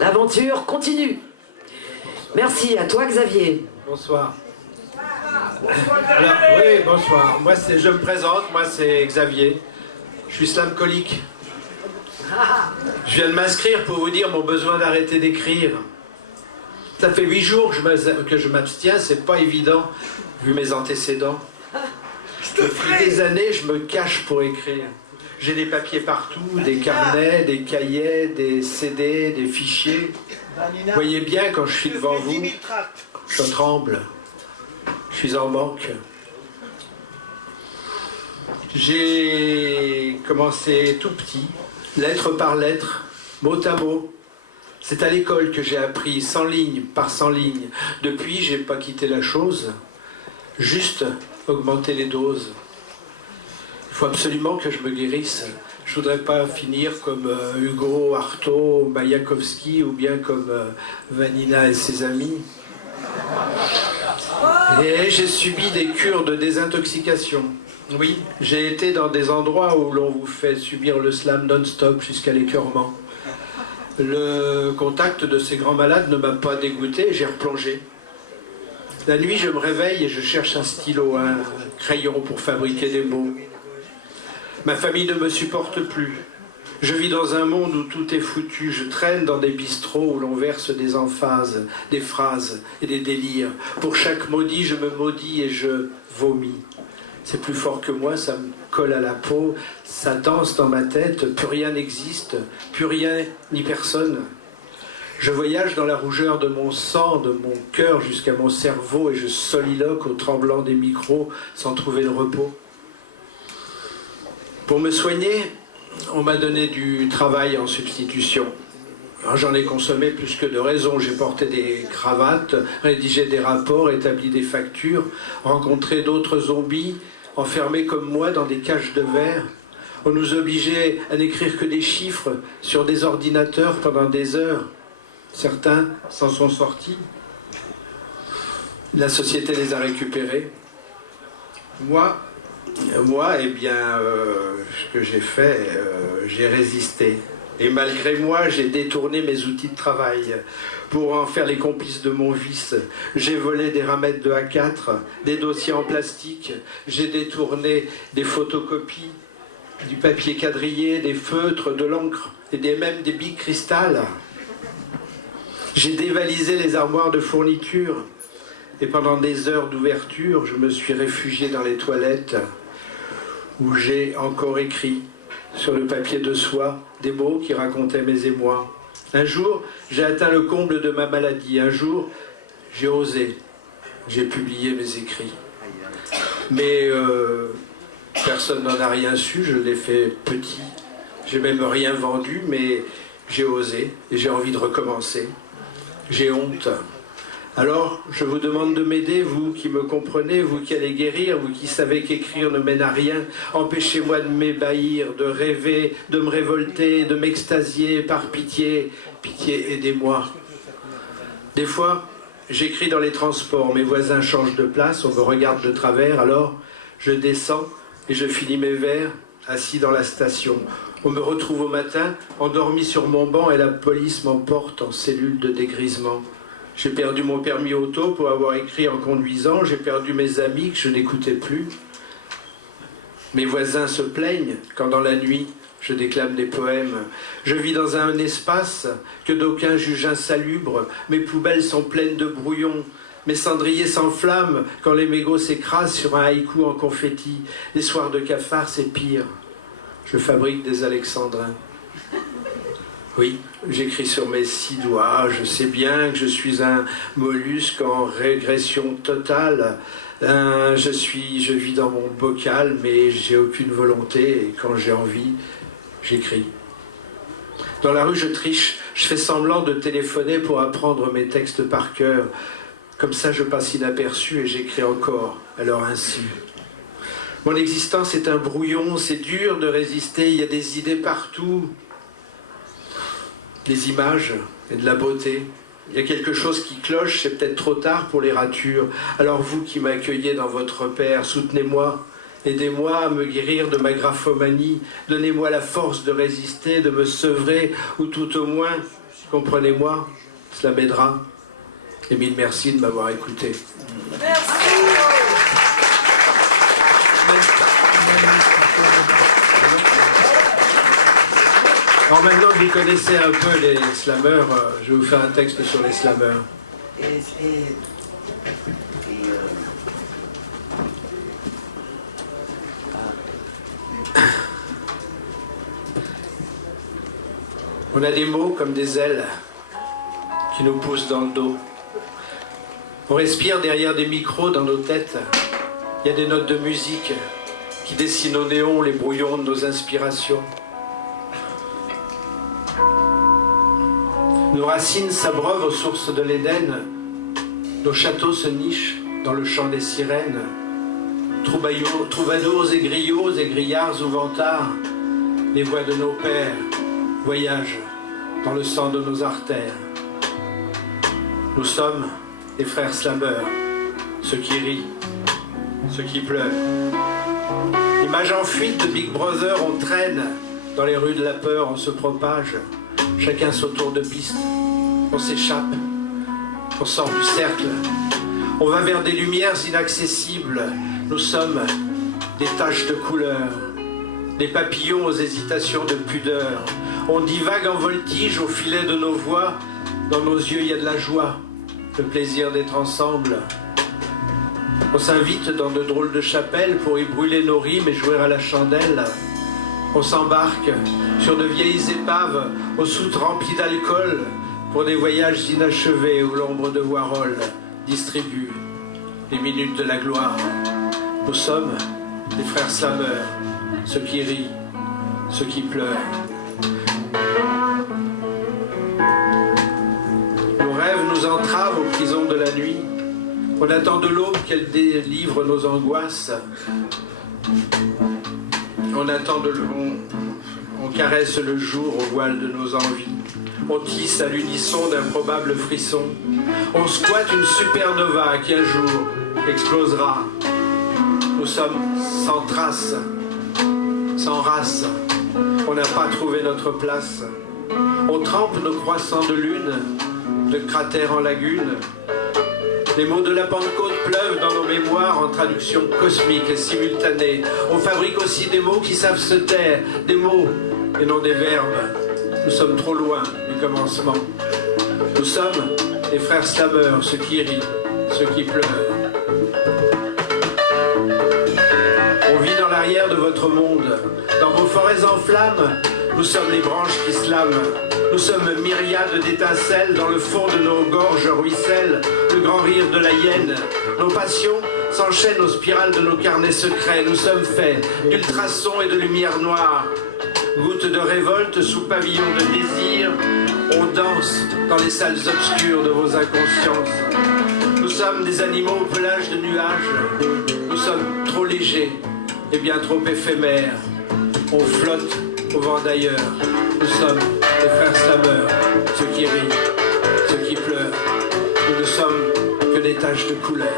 L'aventure continue. Merci à toi, Xavier. Bonsoir. Alors, oui, bonsoir. Moi, je me présente, moi, c'est Xavier. Je suis slamcolique. Je viens de m'inscrire pour vous dire mon besoin d'arrêter d'écrire. Ça fait 8 jours que je m'abstiens, c'est pas évident, vu mes antécédents. Depuis des années, je me cache pour écrire. J'ai des papiers partout, des carnets, des cahiers, des CD, des fichiers. Vous voyez bien, quand je suis devant vous, je tremble. Je suis en manque. J'ai commencé tout petit, lettre par lettre, mot à mot. C'est à l'école que j'ai appris, 100 lignes par 100 lignes. Depuis, j'ai pas quitté la chose, juste augmenter les doses. Il faut absolument que je me guérisse. Je voudrais pas finir comme Hugo, Artaud, Mayakovsky ou bien comme Vanina et ses amis. Et j'ai subi des cures de désintoxication. Oui, j'ai été dans des endroits où l'on vous fait subir le slam non-stop jusqu'à l'écœurement. Le contact de ces grands malades ne m'a pas dégoûté, j'ai replongé. La nuit, je me réveille et je cherche un stylo, un crayon pour fabriquer des mots. Ma famille ne me supporte plus. Je vis dans un monde où tout est foutu. Je traîne dans des bistrots où l'on verse des emphases, des phrases et des délires. Pour chaque maudit, je me maudis et je vomis. C'est plus fort que moi, ça me colle à la peau, ça danse dans ma tête, plus rien n'existe, plus rien ni personne. Je voyage dans la rougeur de mon sang, de mon cœur jusqu'à mon cerveau et je soliloque au tremblant des micros sans trouver le repos. Pour me soigner, on m'a donné du travail en substitution. J'en ai consommé plus que de raison. J'ai porté des cravates, rédigé des rapports, établi des factures, rencontré d'autres zombies, enfermés comme moi dans des cages de verre. On nous obligeait à n'écrire que des chiffres sur des ordinateurs pendant des heures. Certains s'en sont sortis. La société les a récupérés. Moi, eh bien, ce que j'ai fait, j'ai résisté. Et malgré moi, j'ai détourné mes outils de travail pour en faire les complices de mon vice. J'ai volé des ramettes de A4, des dossiers en plastique. J'ai détourné des photocopies, du papier quadrillé, des feutres, de l'encre et même des billes cristal. J'ai dévalisé les armoires de fourniture. Et pendant des heures d'ouverture, je me suis réfugié dans les toilettes où j'ai encore écrit sur le papier de soie des mots qui racontaient mes émois. Un jour, j'ai atteint le comble de ma maladie. Un jour, j'ai osé. J'ai publié mes écrits. Mais personne n'en a rien su. Je l'ai fait petit. J'ai même rien vendu, mais j'ai osé et j'ai envie de recommencer. J'ai honte. Alors, je vous demande de m'aider, vous qui me comprenez, vous qui allez guérir, vous qui savez qu'écrire ne mène à rien. Empêchez-moi de m'ébahir, de rêver, de me révolter, de m'extasier, par pitié. Pitié, aidez-moi. Des fois, j'écris dans les transports, mes voisins changent de place, on me regarde de travers, alors je descends et je finis mes vers, assis dans la station. On me retrouve au matin, endormi sur mon banc et la police m'emporte en cellule de dégrisement. J'ai perdu mon permis auto pour avoir écrit en conduisant. J'ai perdu mes amis que je n'écoutais plus. Mes voisins se plaignent quand dans la nuit, je déclame des poèmes. Je vis dans un espace que d'aucuns jugent insalubre. Mes poubelles sont pleines de brouillons. Mes cendriers s'enflamment quand les mégots s'écrasent sur un haïku en confetti. Les soirs de cafard, c'est pire. Je fabrique des alexandrins. Oui, j'écris sur mes 6 doigts, je sais bien que je suis un mollusque en régression totale. Je vis dans mon bocal, mais j'ai aucune volonté, et quand j'ai envie, j'écris. Dans la rue, je triche, je fais semblant de téléphoner pour apprendre mes textes par cœur. Comme ça, je passe inaperçu et j'écris encore, alors ainsi. Mon existence est un brouillon, c'est dur de résister, il y a des idées partout. Des images et de la beauté. Il y a quelque chose qui cloche, c'est peut-être trop tard pour les ratures. Alors vous qui m'accueillez dans votre repère, soutenez-moi, aidez-moi à me guérir de ma graphomanie, donnez-moi la force de résister, de me sevrer, ou tout au moins comprenez-moi, cela m'aidera. Et mille merci de m'avoir écouté. Merci. Alors maintenant que vous connaissez un peu les slameurs, je vais vous faire un texte sur les slameurs. On a des mots comme des ailes qui nous poussent dans le dos. On respire derrière des micros dans nos têtes. Il y a des notes de musique qui dessinent au néon les brouillons de nos inspirations. Nos racines s'abreuvent aux sources de l'Éden. Nos châteaux se nichent dans le chant des sirènes. Troubadours et griots et grillards ou vantards, les voix de nos pères voyagent dans le sang de nos artères. Nous sommes des frères slameurs, ceux qui rient, ceux qui pleurent. Image en fuite de Big Brother, on traîne dans les rues de la peur, on se propage, chacun son tour de piste, on s'échappe, on sort du cercle, on va vers des lumières inaccessibles. Nous sommes des taches de couleur, des papillons aux hésitations de pudeur. On divague en voltige au filet de nos voix. Dans nos yeux, il y a de la joie, le plaisir d'être ensemble. On s'invite dans de drôles de chapelles pour y brûler nos rimes et jouer à la chandelle. On s'embarque sur de vieilles épaves aux soutes remplies d'alcool pour des voyages inachevés où l'ombre de Warhol distribue les minutes de la gloire. Nous sommes des frères slameurs, ceux qui rient, ceux qui pleurent. Nos rêves nous entravent aux prisons de la nuit. On attend de l'aube qu'elle délivre nos angoisses. On caresse le jour au voile de nos envies. On tisse à l'unisson d'improbables frissons. On squatte une supernova qui un jour explosera. Nous sommes sans trace, sans race. On n'a pas trouvé notre place. On trempe nos croissants de lune, de cratère en lagune. Les mots de la Pentecôte pleuvent dans nos mémoires en traduction cosmique et simultanée. On fabrique aussi des mots qui savent se taire, des mots et non des verbes. Nous sommes trop loin du commencement. Nous sommes les frères slameurs, ceux qui rient, ceux qui pleurent. On vit dans l'arrière de votre monde, dans vos forêts en flammes. Nous sommes les branches qui slament. Nous sommes myriades d'étincelles, dans le fond de nos gorges ruisselle le grand rire de la hyène. Nos passions s'enchaînent aux spirales de nos carnets secrets. Nous sommes faits d'ultrasons et de lumière noire. Gouttes de révolte sous pavillon de désir, on danse dans les salles obscures de vos inconsciences. Nous sommes des animaux au pelage de nuages. Nous sommes trop légers et bien trop éphémères. On flotte au vent d'ailleurs. Nous sommes les frères slameurs, ceux qui rient, ceux qui pleurent. Nous ne sommes que des taches de couleur.